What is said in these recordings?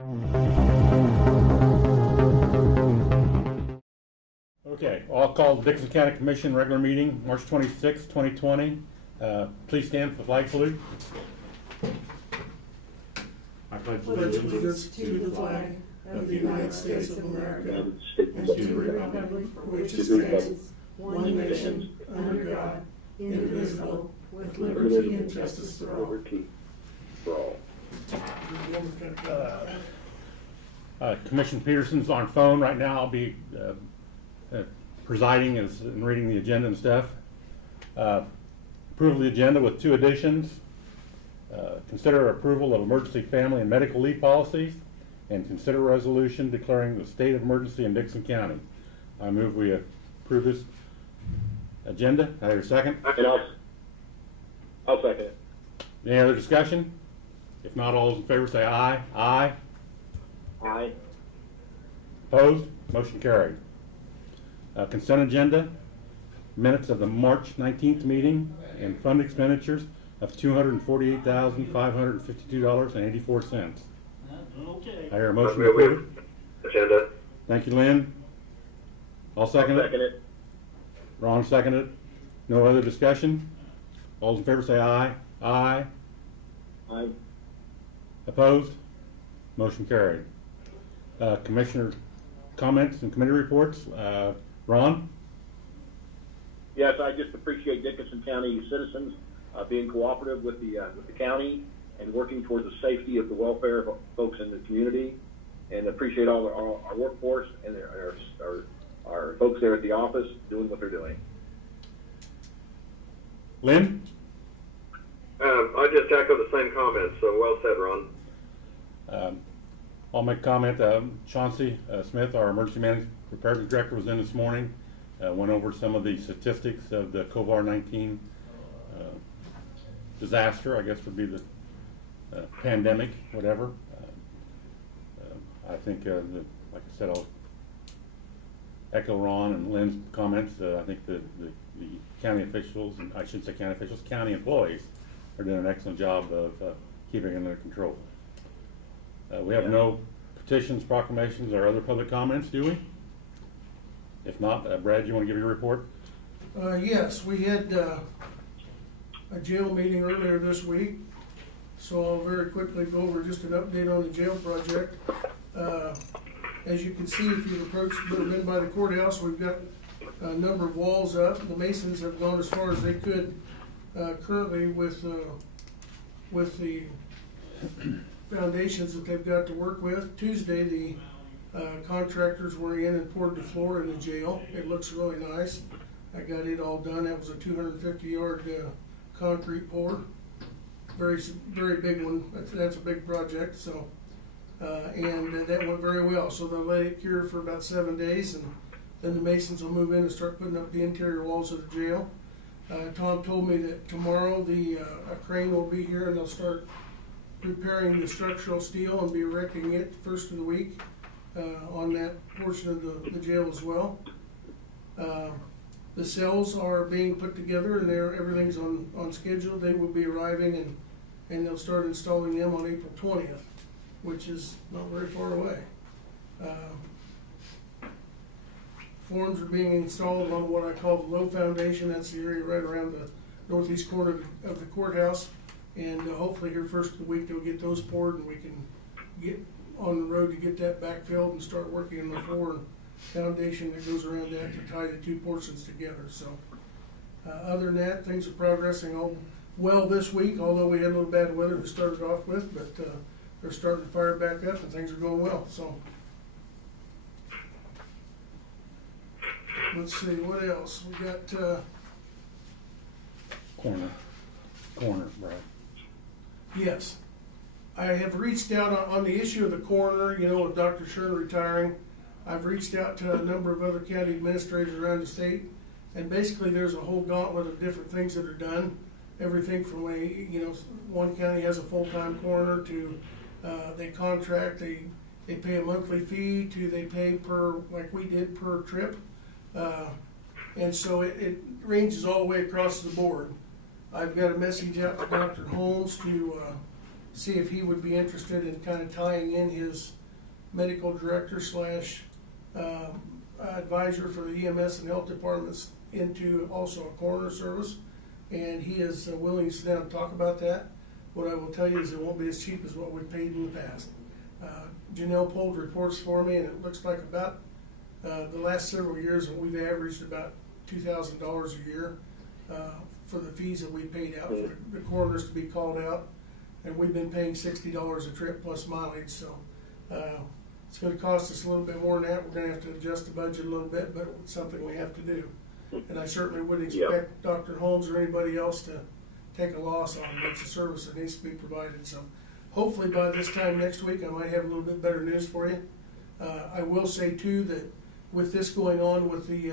Okay, I'll call the Dixon County Commission regular meeting, March 26, 2020. Please stand for the flag salute. I pledge allegiance to the flag of the United States of America and to the republic for which it stands, one nation, under God, indivisible, with liberty and justice for all. Commissioner Peterson's on phone right now. I'll be presiding and reading the agenda and stuff. Approval of the agenda with 2 additions. Consider approval of emergency family and medical leave policies, and consider resolution declaring the state of emergency in Dixon County. I move we approve this agenda. I hear a second. And I'll second it. Any other discussion? If not, all those in favor say aye. Aye. Aye. Opposed? Motion carried. Consent agenda, minutes of the March 19th meeting, and fund expenditures of $248,552.84. Okay. I hear a motion to approve. Agenda. Thank you, Lynn. I'll second it. It. Ron seconded it. No other discussion? All those in favor say aye. Aye. Aye. Opposed? Motion carried. Commissioner comments and committee reports. Ron? Yes, I just appreciate Dickinson County citizens being cooperative with the county and working towards the safety of the welfare of folks in the community, and appreciate all our workforce and our folks there at the office doing what they're doing. Lynn? I just echo the same comments, so well said, Ron. I'll make a comment. Chauncey Smith, our emergency management preparedness director, was in this morning, went over some of the statistics of the COVID-19 disaster, I guess would be the pandemic, whatever. I think, like I said, I'll echo Ron and Lynn's comments. I think the county officials, and I shouldn't say county officials, county employees are doing an excellent job of keeping it under control. We have no petitions, proclamations, or other public comments, do we? If not, Brad, you want to give your report? Yes, we had a jail meeting earlier this week, so I'll very quickly go over just an update on the jail project. As you can see, if you've approached been by the courthouse, we've got a number of walls up. The masons have gone as far as they could currently with the foundations that they've got to work with. Tuesday, the contractors were in and poured the floor in the jail. It looks really nice. I got it all done. That was a 250-yard concrete pour. Very big one. That's a big project. So, and that went very well. So they'll let it cure for about 7 days, and then the masons will move in and start putting up the interior walls of the jail. Tom told me that tomorrow a crane will be here and they'll start preparing the structural steel and be erecting it first of the week on that portion of the jail as well. The cells are being put together and everything's on schedule. They will be arriving and they'll start installing them on April 20th, which is not very far away. Forms are being installed on what I call the low foundation. That's the area right around the northeast corner of the courthouse. And hopefully here first of the week they'll get those poured and we can get on the road to get that backfilled and start working on the floor and foundation that goes around that to tie the 2 portions together. So other than that, things are progressing all well this week, although we had a little bad weather to start it off with, but they're starting to fire back up and things are going well. So let's see, what else? We got Corner, Brad. Yes. I have reached out on the issue of the coroner, with Dr. Shern retiring. I've reached out to a number of other county administrators around the state, and basically there's a whole gauntlet of different things that are done. Everything from one county has a full-time coroner to they contract, they pay a monthly fee to they pay per, like we did, per trip. And so it ranges all the way across the board. I've got a message out to Dr. Holmes to see if he would be interested in kind of tying in his medical director slash advisor for the EMS and health departments into also a coroner service. And he is willing to sit down and talk about that. What I will tell you is it won't be as cheap as what we paid in the past. Janelle pulled reports for me, and it looks like about the last several years we've averaged about $2,000 a year for the fees that we paid out for the coroners to be called out, and we've been paying $60 a trip plus mileage. So it's going to cost us a little bit more than that. We're going to have to adjust the budget a little bit, but it's something we have to do. And I certainly wouldn't expect Dr. Holmes or anybody else to take a loss on it. It's a service that needs to be provided. So hopefully by this time next week I might have a little bit better news for you. I will say too that with this going on with the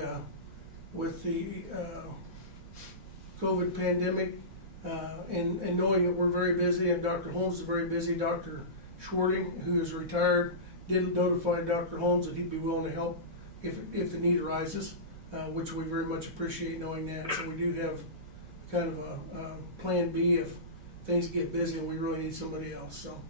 COVID pandemic, and knowing that we're very busy and Dr. Holmes is very busy, Dr. Schwarting, who is retired, did notify Dr. Holmes that he'd be willing to help if the need arises, which we very much appreciate knowing that. So we do have kind of a plan B if things get busy and we really need somebody else. So,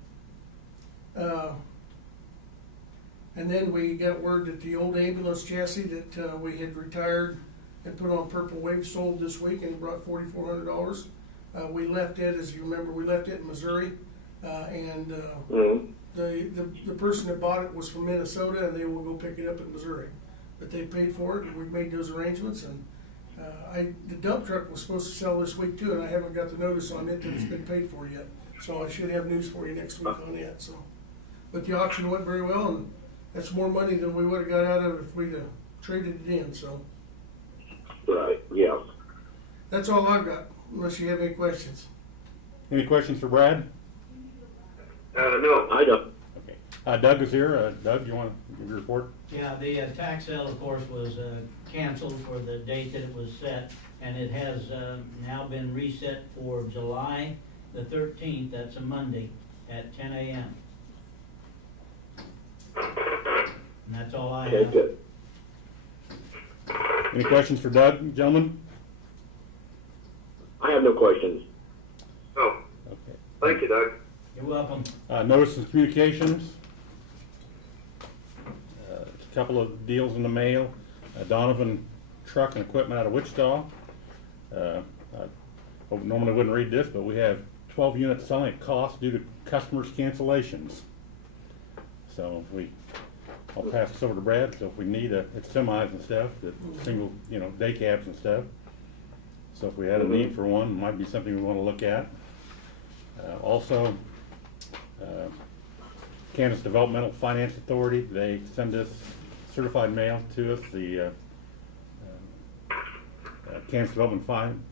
and then we got word that the old ambulance chassis that we had retired and put on Purple Wave sold this week and brought $4,400. We left it, as you remember, we left it in Missouri, and the person that bought it was from Minnesota, and they will go pick it up in Missouri. But they paid for it, and we've made those arrangements. And the dump truck was supposed to sell this week too, and I haven't got the notice on it that it's been paid for yet. So I should have news for you next week on it. So, but the auction went very well, and that's more money than we would have got out of it if we'd traded it in. So, Right, yeah. that's all I've got, unless you have any questions. Any questions for Brad? No. I don't. Okay. Doug is here. Doug, you want to give your report? Yeah, the tax sale, of course, was canceled for the date that it was set, and it has now been reset for July the 13th. That's a Monday at 10 a.m. And that's all I Okay, have. good. Any questions for Doug, gentlemen? I have no questions. Oh, Okay. thank you, Doug. You're welcome. Notice and communications. A couple of deals in the mail. Donovan Truck and Equipment out of Wichita. I normally wouldn't read this, but we have 12 units selling at cost due to customers' cancellations. So I'll pass this over to Brad. So if we need it's semis and stuff, the single, day cabs and stuff. So if we had a need for one, it might be something we want to look at. Also, Kansas Developmental Finance Authority, they send us certified mail to us, the Kansas Development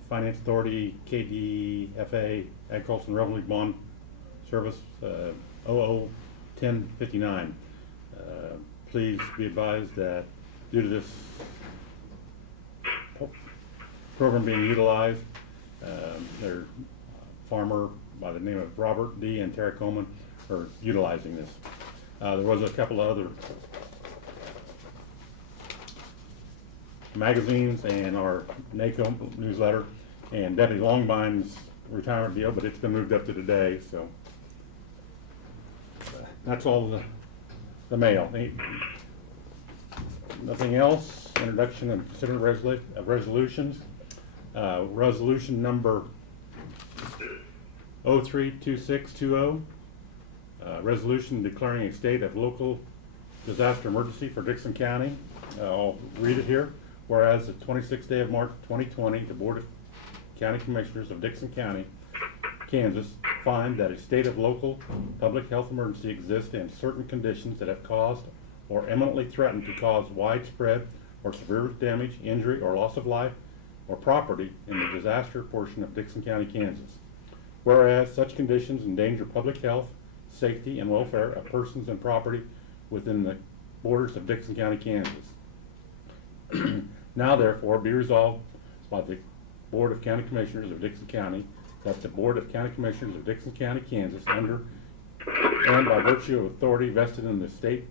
Finance Authority, KDFA, Agricultural and Revenue Bond Service, 001059. Please be advised that due to this program being utilized, their farmer by the name of Robert D. and Terry Coleman are utilizing this. There was a couple of other magazines and our NACO newsletter and Deputy Longbind's retirement deal, but it's been moved up to today, so that's all the mail. Nothing else. Introduction and considering resolutions. Resolution number 032620, resolution declaring a state of local disaster emergency for Dickson County. I'll read it here. Whereas the 26th day of March 2020, the Board of County Commissioners of Dickson County, Kansas, find that a state of local public health emergency exists in certain conditions that have caused or imminently threaten to cause widespread or severe damage, injury, or loss of life or property in the disaster portion of Dickson County, Kansas. Whereas such conditions endanger public health, safety, and welfare of persons and property within the borders of Dickson County, Kansas. Now therefore be resolved by the Board of County Commissioners of Dickson County that the Board of County Commissioners of Dickson County, Kansas, under and by virtue of authority vested in the State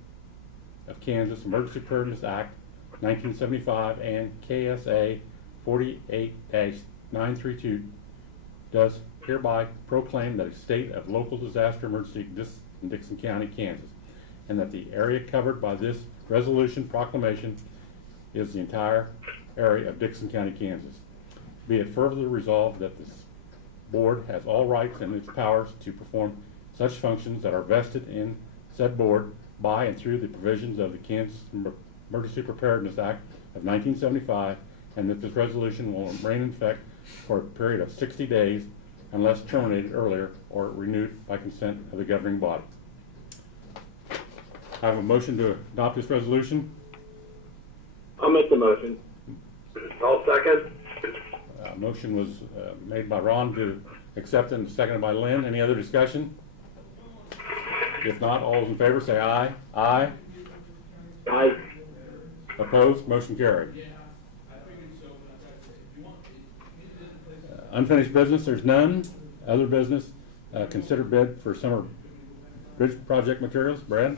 of Kansas Emergency Preparedness Act 1975 and KSA 48-932 does hereby proclaim that a state of local disaster emergency exists in Dixon County, Kansas, and that the area covered by this resolution proclamation is the entire area of Dixon County, Kansas. Be it further resolved that this board has all rights and its powers to perform such functions that are vested in said board by and through the provisions of the Kansas Emergency Preparedness Act of 1975, and that this resolution will remain in effect for a period of 60 days unless terminated earlier or renewed by consent of the governing body. I have a motion to adopt this resolution. I'll make the motion. I'll second. Motion was made by Ron to accept it and seconded by Lynn. Any other discussion? If not, all those in favor say aye. Aye. Aye. Opposed? Motion carried. Unfinished business, there's none. Other business, consider bid for summer bridge project materials. Brad?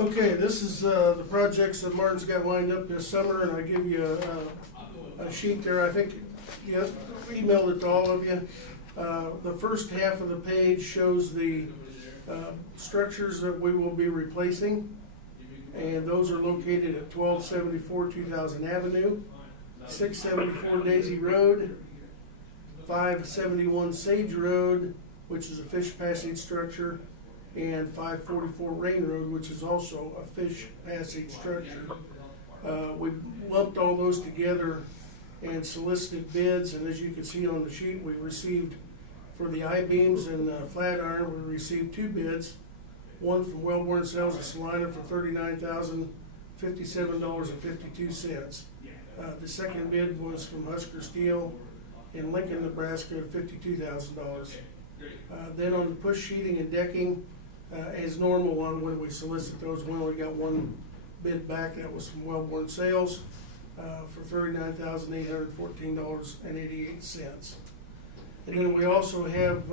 Okay, this is the projects that Martin's got lined up this summer, and I give you a sheet there. I think you emailed it to all of you. The first half of the page shows the structures that we will be replacing, and those are located at 1274 2000 Avenue, 674 Daisy Road, 571 Sage Road, which is a fish passage structure, and 544 Rain Road, which is also a fish passage structure. We lumped all those together and solicited bids, and as you can see on the sheet, we received, for the I-beams and flat iron, we received 2 bids. One from Wellborn Sales of Salina for $39,057.52. The second bid was from Husker Steel in Lincoln, Nebraska, at $52,000. Then on the push sheeting and decking, as normal on when we solicit those, we only got one bid back. That was from Wellborn Sales for $39,814.88. And then we also have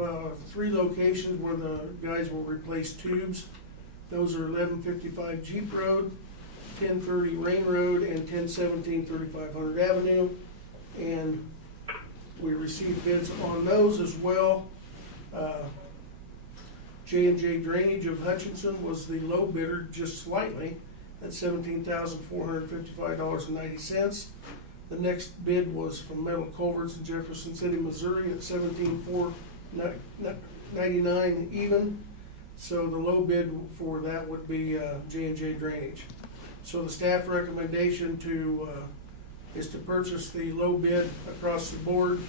3 locations where the guys will replace tubes. Those are 1155 Jeep Road, 1030 Rain Road, and 1017 3500 Avenue. And we received bids on those as well. J&J Drainage of Hutchinson was the low bidder, just slightly, at $17,455.90. The next bid was from Metal Culverts in Jefferson City, Missouri, at $17,499 even. So the low bid for that would be J&J Drainage. So the staff recommendation is to purchase the low bid across the board,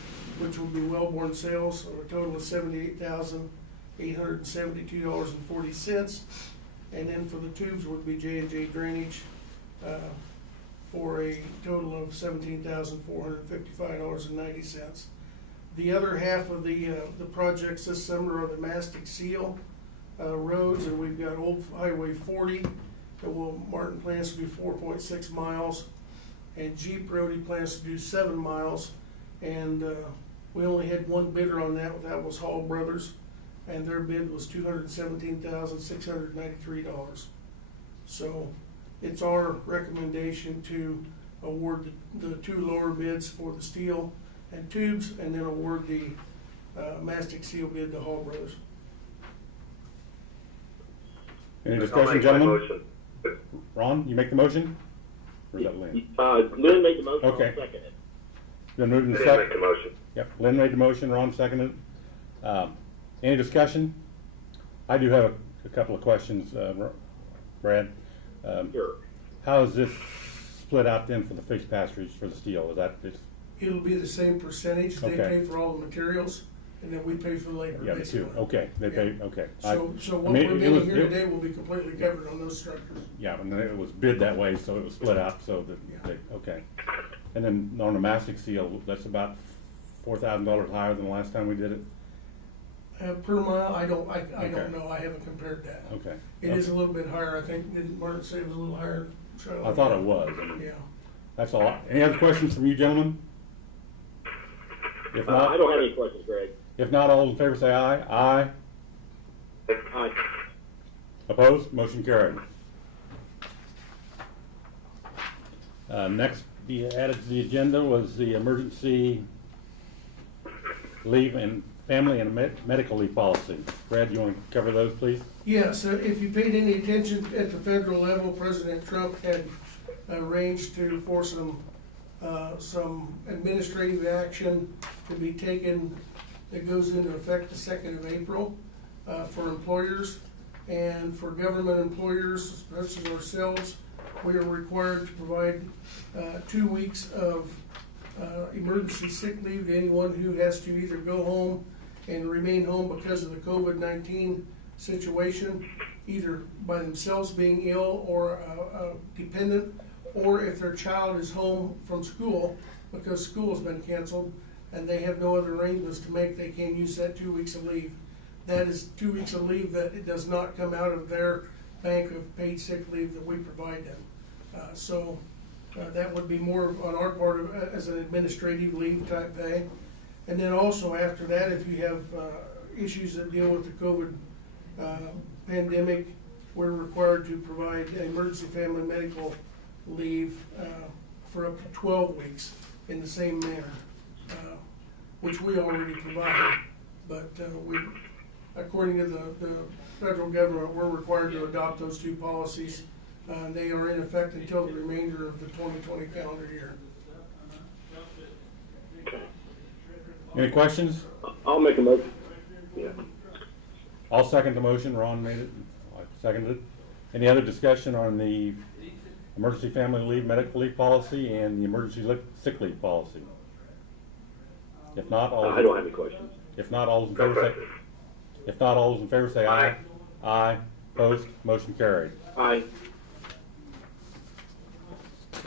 which will be Wellborn Sales, of a total of $78,872.40. And then for the tubes would be J&J Drainage for a total of $17,455.90. The other half of the projects this summer are the mastic seal roads, and we've got Old Highway 40 that Martin plans to do 4.6 miles, and Jeep Road he plans to do 7 miles, and we only had one bidder on that. That was Hall Brothers, and their bid was $217,693. So it's our recommendation to award the 2 lower bids for the steel and tubes, and then award the mastic seal bid to Hall Brothers. Any discussion, gentlemen? Ron, you make the motion? Or is that Lynn? Lynn made the motion. Okay. I'll second it. Then moved and Lynn seconded. make the motion. Yep, Lynn made the motion, Ron seconded. Any discussion? I do have a couple of questions, Brad. Sure. How is this split out then for the fish pasturage for the steel? Is that just? It'll be the same percentage. They Okay. pay for all the materials, and then we pay for labor. Yeah, the 2. basically. Okay, they pay. Okay. So what I mean, we're it bidding was- here today will be completely covered on those structures. Yeah, and it was bid that way, so it was split out. So that okay. And then on the mastic seal, that's about $4,000 higher than the last time we did it. Per mile, I don't Okay. know. I haven't compared that. Okay. It is a little bit higher. I think, didn't Martin say it was a little higher? Charlie? I thought it was. I mean, Yeah. that's all. Any other questions from you, gentlemen? If not, I don't have any questions, Greg. If not, all in favor say aye. Aye. Aye. Opposed? Motion carried. Next, be added to the agenda was the emergency leave and family and medical leave policy. Brad, you want to cover those, please? Yes, if you paid any attention at the federal level, President Trump had arranged for some administrative action to be taken that goes into effect the 2nd of April for employers. And for government employers, such as ourselves, we are required to provide 2 weeks of emergency sick leave to anyone who has to either go home and remain home because of the COVID-19 situation, either by themselves being ill or dependent, or if their child is home from school because school has been canceled and they have no other arrangements to make, they can use that 2 weeks of leave. That is 2 weeks of leave that it does not come out of their bank of paid sick leave that we provide them. That would be more on our part as an administrative leave type pay. And then also after that, if you have issues that deal with the COVID pandemic, we're required to provide emergency family medical leave for up to 12 weeks in the same manner, which we already provide. But we, according to the federal government, we're required to adopt those two policies. They are in effect until the remainder of the 2020 calendar year. Any questions? I'll make a motion. Yeah. I'll second the motion. Ron made it. I seconded it. Any other discussion on the emergency family leave, medical leave policy and the emergency sick leave policy? If not, all I don't have any questions. If not, all those in favor say. If not, all those in favor say aye. Aye. Opposed? Motion carried. Aye.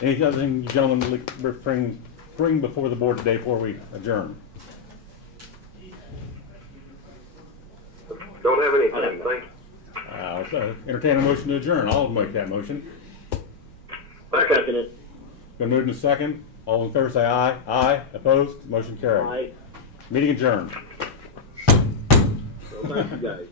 Any other thing you gentlemen would bring before the board today before we adjourn? Don't have anything, thank you. Let's entertain a motion to adjourn. I'll make that motion. Second. It. Been moved in second. All in favor say aye. Aye. Opposed? Motion carried. Aye. Meeting adjourned. So thank you guys.